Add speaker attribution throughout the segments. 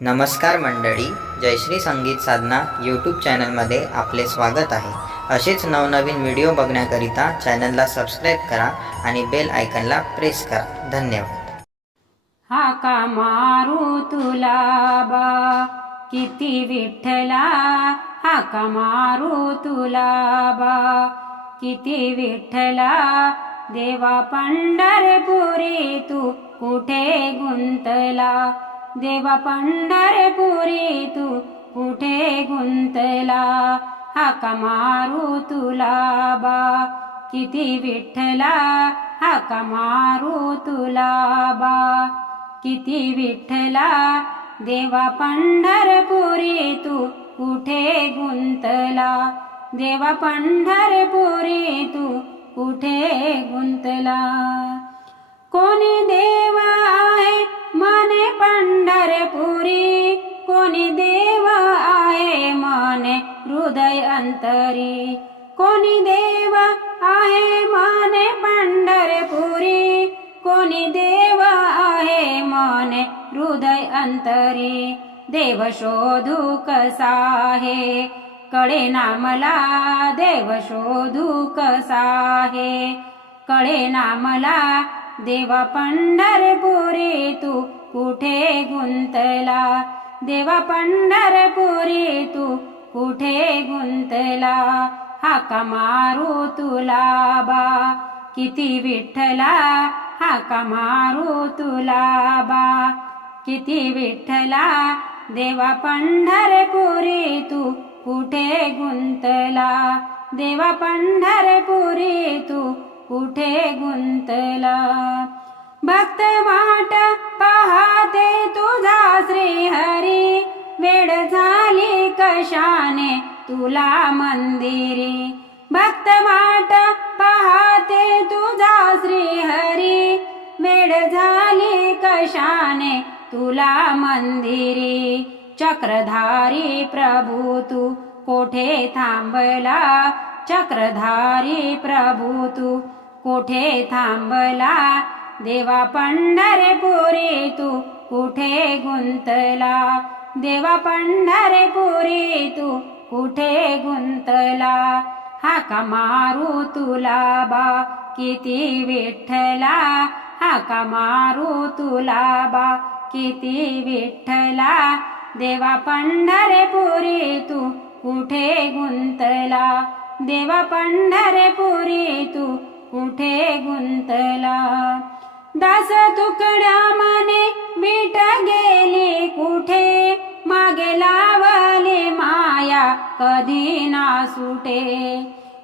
Speaker 1: नमस्कार मंडळी जयश्री संगीत साधना यूट्यूब चॅनलमध्ये आपले स्वागत आहे. असेच नवनवीन व्हिडिओ बघण्याकरिता चॅनलला सबस्क्राईब करा आणि बेल आयकनला प्रेस करा. धन्यवाद.
Speaker 2: हा का मारू तुला बा? किती विठ्ठला? हा का मारू तुला बा? किती विठ्ठला? देवा पंढरपुरी तू कुठे गुंतला? देवा पंढरपुरी तू कुठे गुंतला? हाका मारू तुला बा. किती विठ्ठला हाका मारू तुला बा. किती विठ्ठला देवा पंढरपुरी तू कुठे गुंतला? देवा पंढरपुरी तू कुठे गुंतला? कोणी दे अंतरी कोणी देव आहे माने पंढरपुरी. कोणी देव आहे माने हृदय अंतरी. देव शोधू कसा आहे? कळे ना मला देव शोधू कसा आहे? कळे ना मला देवा पंढरपुरी तू कुठे गुंतला? देवा पंढरपुरी तू कुठे गुंतला? हाका मारू तुला बा. किती विठ्ठला? हाका मारू तुला बा. किती विठ्ठला? देवा पंढरपुरी तू कुठे गुंतला? देवा पंढरपुरी तू कुठे गुंतला? भक्त वाट पाहते तुझा श्री हरी कशाने तुला मंदिरी. भक्त वाट पाहते तुझा श्री हरी वेळ झाली कशाने तुला मंदिरी. चक्रधारी प्रभू तू कोठे थांबला? चक्रधारी प्रभू तू कोठे थांबला? देवा पंढरपुरी तू कुठे गुंतला? देवा पंढरपुरी तू कुठे गुंतला? हाका मारू तुला बा? किती विठ्ठला? हाका मारू तुला बा? किती विठ्ठला? देवा पंढरपुरी तू कुठे गुंतला? देवा पंढरपुरी तू कुठे गुंतला? दास तुकड्या मने विट गेली कुठे? मागे लावले माया कधी ना सुटे.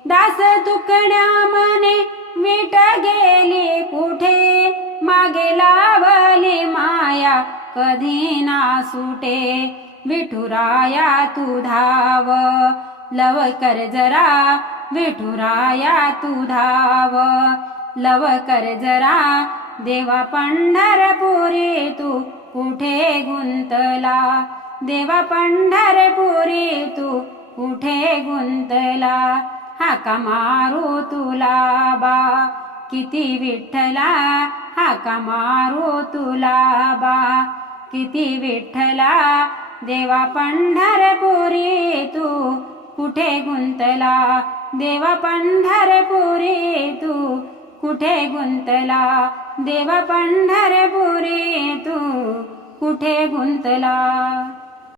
Speaker 2: दास तुकड्या मने विट गेली कुठे? मागे लावले माया कधी ना सुटे. विठुराया तू धाव लव कर जरा. विठुराया तू धाव लव कर जरा. देवा पंढरपुरी तू कुठे गुंतला? देवा पंढरपुरी तू कुठे गुंतला? हाका मारू तुला बा. किती विठ्ठला हाका मारू तुला बा. किती विठ्ठला देवा पंढरपुरी तू कुठे गुंतला? देवा पंढरपुरी तू कुठे गुंतला? देवा पंढरपुरी तू कुठे गुंतला?